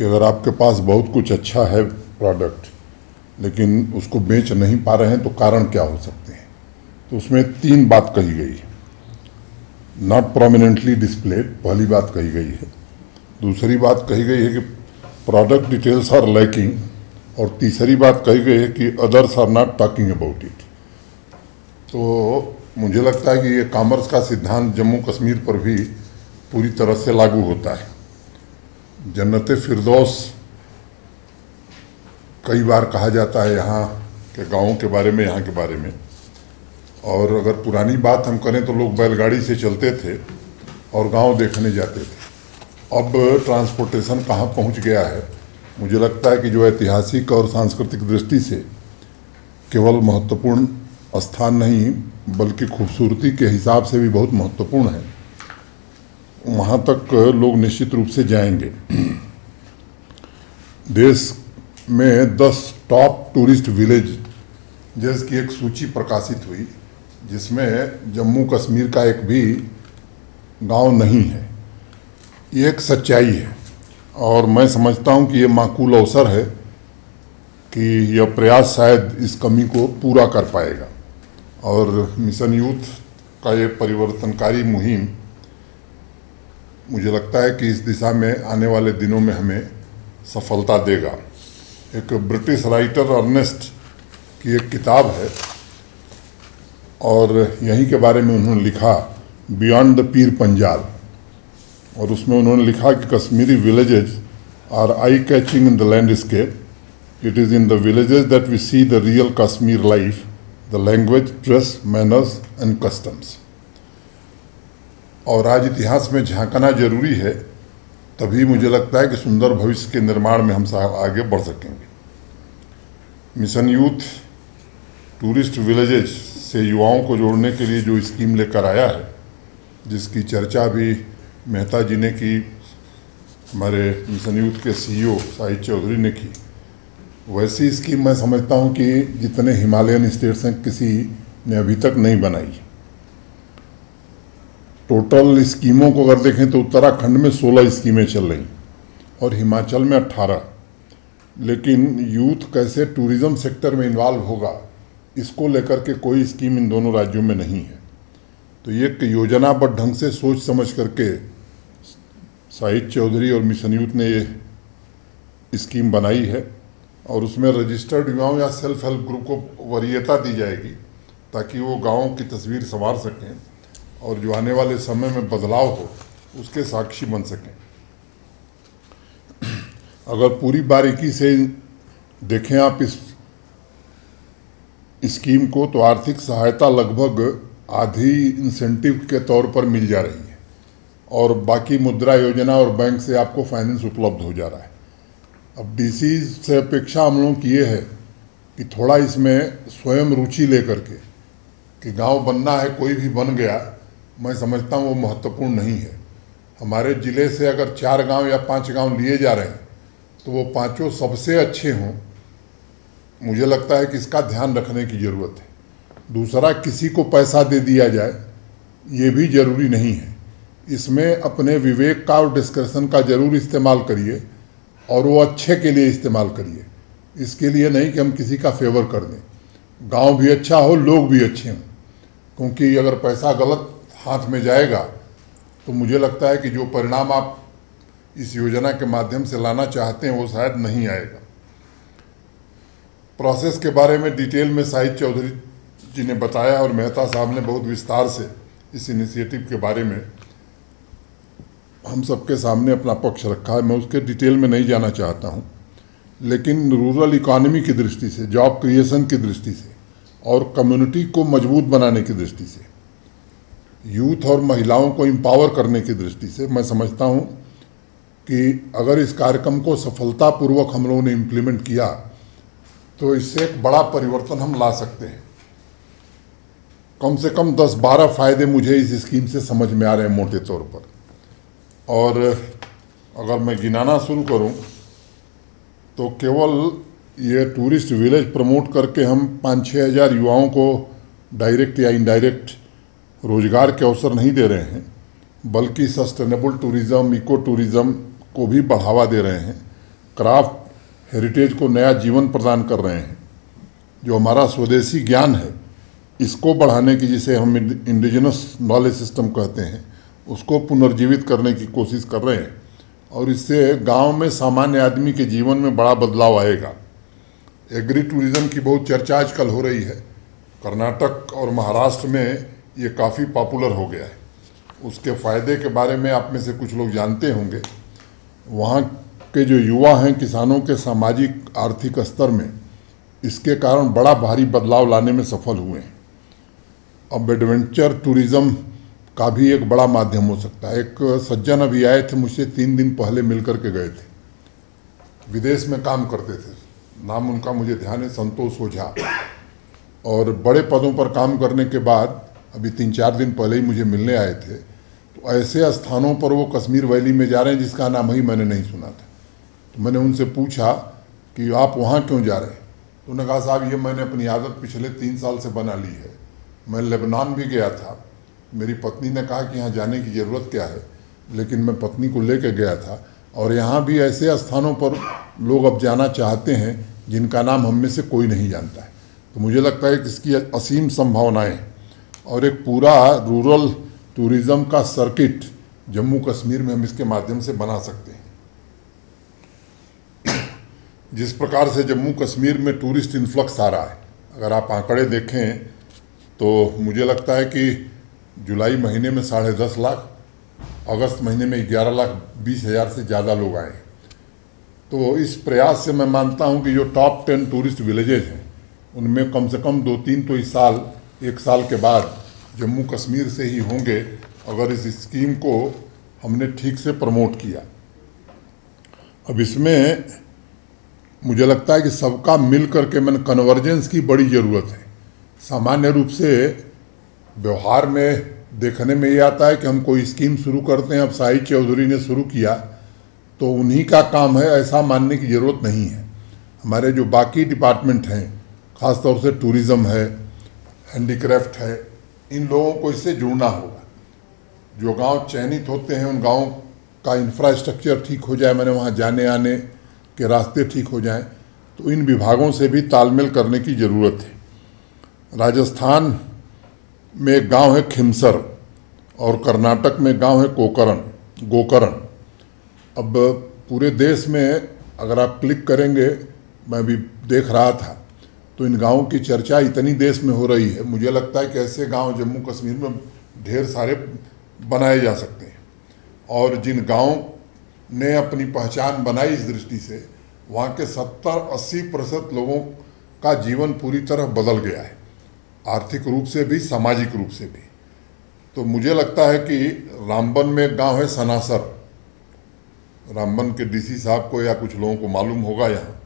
कि अगर आपके पास बहुत कुछ अच्छा है प्रोडक्ट, लेकिन उसको बेच नहीं पा रहे हैं तो कारण क्या हो सकते हैं। तो उसमें 3 बात कही गई है। नॉट प्रोमिनेंटली डिस्प्लेड, पहली बात कही गई है। दूसरी बात कही गई है कि प्रोडक्ट डिटेल्स आर लैकिंग, और तीसरी बात कही गई है कि others are not talking about it. तो मुझे लगता है कि ये कॉमर्स का सिद्धांत जम्मू कश्मीर पर भी पूरी तरह से लागू होता है। जन्नत फिरदौस कई बार कहा जाता है यहाँ के गाँवों के बारे में, यहाँ के बारे में। और अगर पुरानी बात हम करें तो लोग बैलगाड़ी से चलते थे और गांव देखने जाते थे। अब ट्रांसपोर्टेशन कहाँ पहुँच गया है। मुझे लगता है कि जो ऐतिहासिक और सांस्कृतिक दृष्टि से केवल महत्वपूर्ण स्थान नहीं बल्कि खूबसूरती के हिसाब से भी बहुत महत्वपूर्ण है, वहाँ तक लोग निश्चित रूप से जाएंगे। देश में 10 टॉप टूरिस्ट विलेज की एक सूची प्रकाशित हुई, जिसमें जम्मू कश्मीर का एक भी गांव नहीं है। ये एक सच्चाई है और मैं समझता हूं कि ये माकूल अवसर है कि यह प्रयास शायद इस कमी को पूरा कर पाएगा। और मिशन यूथ का ये परिवर्तनकारी मुहिम, मुझे लगता है कि इस दिशा में आने वाले दिनों में हमें सफलता देगा। एक ब्रिटिश राइटर अर्नेस्ट की एक किताब है और यहीं के बारे में उन्होंने लिखा, बियॉन्ड द पीर पंजाल। और उसमें उन्होंने लिखा कि Kashmiri villages are eye catching in the landscape. It is in the villages that we see the real Kashmir life, the language, dress, manners and customs. और आज इतिहास में झांकना जरूरी है, तभी मुझे लगता है कि सुंदर भविष्य के निर्माण में हम आगे बढ़ सकेंगे। मिशन यूथ टूरिस्ट विलेजेस से युवाओं को जोड़ने के लिए जो स्कीम लेकर आया है, जिसकी चर्चा भी मेहता जी ने की, हमारे मिशन यूथ के सीईओ साहिद चौधरी ने की, वैसी स्कीम मैं समझता हूं कि जितने हिमालयन स्टेट्स हैं किसी ने अभी तक नहीं बनाई। टोटल स्कीमों को अगर देखें तो उत्तराखंड में 16 स्कीमें चल रही और हिमाचल में 18। लेकिन यूथ कैसे टूरिज्म सेक्टर में इन्वॉल्व होगा, इसको लेकर के कोई स्कीम इन दोनों राज्यों में नहीं है। तो ये एक योजनाबद्ध ढंग से सोच समझ करके साहिद चौधरी और मिशन यूथ ने ये स्कीम बनाई है और उसमें रजिस्टर्ड युवाओं या सेल्फ हेल्प ग्रुप को वरीयता दी जाएगी ताकि वो गाँवों की तस्वीर संवार सकें और जो आने वाले समय में बदलाव हो उसके साक्षी बन सकें। अगर पूरी बारीकी से देखें आप इस स्कीम को, तो आर्थिक सहायता लगभग आधी इंसेंटिव के तौर पर मिल जा रही है और बाकी मुद्रा योजना और बैंक से आपको फाइनेंस उपलब्ध हो जा रहा है। अब डीसी से अपेक्षा हम लोगों की ये है कि थोड़ा इसमें स्वयं रुचि लेकर के कि गांव बनना है, कोई भी बन गया, मैं समझता हूँ वो महत्वपूर्ण नहीं है। हमारे ज़िले से अगर 4 गांव या 5 गांव लिए जा रहे हैं तो वो 5 सबसे अच्छे हों, मुझे लगता है कि इसका ध्यान रखने की ज़रूरत है। दूसरा, किसी को पैसा दे दिया जाए ये भी ज़रूरी नहीं है। इसमें अपने विवेक का और डिस्कशन का ज़रूर इस्तेमाल करिए और वो अच्छे के लिए इस्तेमाल करिए। इसके लिए नहीं कि हम किसी का फेवर कर दें। गांव भी अच्छा हो, लोग भी अच्छे हों, क्योंकि अगर पैसा गलत हाथ में जाएगा तो मुझे लगता है कि जो परिणाम आप इस योजना के माध्यम से लाना चाहते हैं वो शायद नहीं आएगा। प्रोसेस के बारे में डिटेल में साहिद चौधरी जी ने बताया और मेहता साहब ने बहुत विस्तार से इस इनिशिएटिव के बारे में हम सबके सामने अपना पक्ष रखा है। मैं उसके डिटेल में नहीं जाना चाहता हूं, लेकिन रूरल इकोनॉमी की दृष्टि से, जॉब क्रिएशन की दृष्टि से और कम्युनिटी को मजबूत बनाने की दृष्टि से, यूथ और महिलाओं को एम्पावर करने की दृष्टि से मैं समझता हूं कि अगर इस कार्यक्रम को सफलतापूर्वक हम लोगों ने इम्प्लीमेंट किया तो इससे एक बड़ा परिवर्तन हम ला सकते हैं। कम से कम 10-12 फायदे मुझे इस स्कीम से समझ में आ रहे हैं मोटे तौर पर। और अगर मैं गिनाना शुरू करूं तो केवल ये टूरिस्ट विलेज प्रमोट करके हम 5-6 हज़ार युवाओं को डायरेक्ट या इनडायरेक्ट रोजगार के अवसर नहीं दे रहे हैं, बल्कि सस्टेनेबल टूरिज़्म, इको टूरिज़्म को भी बढ़ावा दे रहे हैं। क्राफ्ट हेरिटेज को नया जीवन प्रदान कर रहे हैं। जो हमारा स्वदेशी ज्ञान है इसको बढ़ाने की, जिसे हम इंडिजिनस नॉलेज सिस्टम कहते हैं, उसको पुनर्जीवित करने की कोशिश कर रहे हैं और इससे गांव में सामान्य आदमी के जीवन में बड़ा बदलाव आएगा। एग्री टूरिज्म की बहुत चर्चा आजकल हो रही है। कर्नाटक और महाराष्ट्र में ये काफ़ी पॉपुलर हो गया है। उसके फ़ायदे के बारे में आप में से कुछ लोग जानते होंगे। वहाँ के जो युवा हैं, किसानों के सामाजिक आर्थिक स्तर में इसके कारण बड़ा भारी बदलाव लाने में सफल हुए हैं। अब एडवेंचर टूरिज़्म का भी एक बड़ा माध्यम हो सकता है। एक सज्जन अभी आए थे मुझसे, 3 दिन पहले मिल कर के गए थे, विदेश में काम करते थे, नाम उनका मुझे ध्यान है, संतोष ओझा, और बड़े पदों पर काम करने के बाद अभी 3-4 दिन पहले ही मुझे मिलने आए थे। तो ऐसे स्थानों पर वो कश्मीर वैली में जा रहे हैं जिसका नाम ही मैंने नहीं सुना था। तो मैंने उनसे पूछा कि आप वहाँ क्यों जा रहे हैं? तो उन्होंने कहा, साहब ये मैंने अपनी आदत पिछले 3 साल से बना ली है। मैं लेबनान भी गया था, मेरी पत्नी ने कहा कि यहाँ जाने की ज़रूरत क्या है, लेकिन मैं पत्नी को लेकर गया था और यहाँ भी ऐसे स्थानों पर लोग अब जाना चाहते हैं जिनका नाम हम में से कोई नहीं जानता है। तो मुझे लगता है कि इसकी असीम संभावनाएं हैं और एक पूरा रूरल टूरिज़्म का सर्किट जम्मू कश्मीर में हम इसके माध्यम से बना सकते हैं। जिस प्रकार से जम्मू कश्मीर में टूरिस्ट इन्फ्लक्स आ रहा है, अगर आप आंकड़े देखें तो मुझे लगता है कि जुलाई महीने में 10.5 लाख, अगस्त महीने में 11,20,000 से ज़्यादा लोग आए। तो इस प्रयास से मैं मानता हूं कि जो टॉप 10 टूरिस्ट विलेजेज हैं उनमें कम से कम 2-3 तो इस साल, 1 साल के बाद जम्मू कश्मीर से ही होंगे, अगर इस स्कीम को हमने ठीक से प्रमोट किया। अब इसमें मुझे लगता है कि सबका मिल करके कन्वर्जेंस की बड़ी ज़रूरत है। सामान्य रूप से व्यवहार में देखने में ये आता है कि हम कोई स्कीम शुरू करते हैं, अब शाहिद चौधरी ने शुरू किया तो उन्हीं का काम है, ऐसा मानने की ज़रूरत नहीं है। हमारे जो बाकी डिपार्टमेंट हैं, ख़ास तौर से टूरिज़्म है, हैंडीक्राफ्ट है, इन लोगों को इससे जुड़ना होगा। जो गांव चयनित होते हैं उन गाँव का इंफ्रास्ट्रक्चर ठीक हो जाए, मैंने वहाँ जाने आने के रास्ते ठीक हो जाएं, तो इन विभागों से भी तालमेल करने की ज़रूरत है। राजस्थान में एक गांव है खिमसर और कर्नाटक में गांव है गोकरण। अब पूरे देश में अगर आप क्लिक करेंगे, मैं भी देख रहा था, तो इन गाँवों की चर्चा इतनी देश में हो रही है। मुझे लगता है कि ऐसे गांव जम्मू कश्मीर में ढेर सारे बनाए जा सकते हैं और जिन गाँव ने अपनी पहचान बनाई इस दृष्टि से, वहाँ के 70-80% लोगों का जीवन पूरी तरह बदल गया है, आर्थिक रूप से भी, सामाजिक रूप से भी। तो मुझे लगता है कि रामबन में एक गांव है सनासर, रामबन के डीसी साहब को या कुछ लोगों को मालूम होगा। यहाँ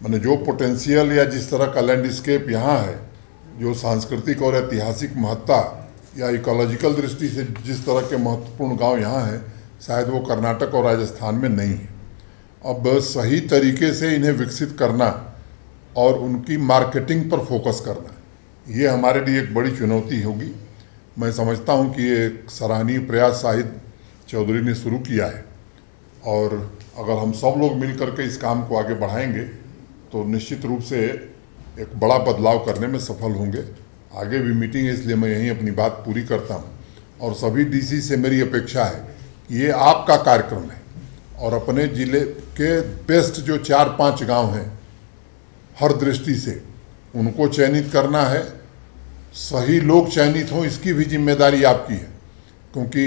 मैंने जो पोटेंशियल या जिस तरह का लैंडस्केप यहाँ है, जो सांस्कृतिक और ऐतिहासिक महत्ता या इकोलॉजिकल दृष्टि से जिस तरह के महत्वपूर्ण गांव यहाँ हैं, शायद वो कर्नाटक और राजस्थान में नहीं है। अब सही तरीके से इन्हें विकसित करना और उनकी मार्केटिंग पर फोकस करना, ये हमारे लिए एक बड़ी चुनौती होगी। मैं समझता हूँ कि ये एक सराहनीय प्रयास शाहिद चौधरी ने शुरू किया है और अगर हम सब लोग मिल करके इस काम को आगे बढ़ाएंगे तो निश्चित रूप से एक बड़ा बदलाव करने में सफल होंगे। आगे भी मीटिंग है, इसलिए मैं यहीं अपनी बात पूरी करता हूँ और सभी डीसी से मेरी अपेक्षा है कि ये आपका कार्यक्रम है और अपने ज़िले के बेस्ट जो 4-5 गांव हैं हर दृष्टि से उनको चयनित करना है। सही लोग चयनित हों, इसकी भी जिम्मेदारी आपकी है, क्योंकि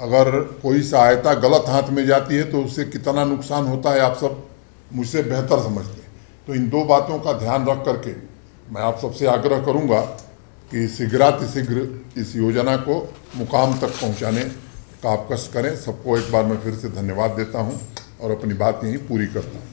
अगर कोई सहायता गलत हाथ में जाती है तो उससे कितना नुकसान होता है आप सब मुझसे बेहतर समझते हैं। तो इन 2 बातों का ध्यान रख करके मैं आप सबसे आग्रह करूंगा कि शीघ्र इस योजना को मुकाम तक पहुंचाने का आप कष्ट करें। सबको एक बार मैं फिर से धन्यवाद देता हूं और अपनी बात यहीं पूरी करता हूं।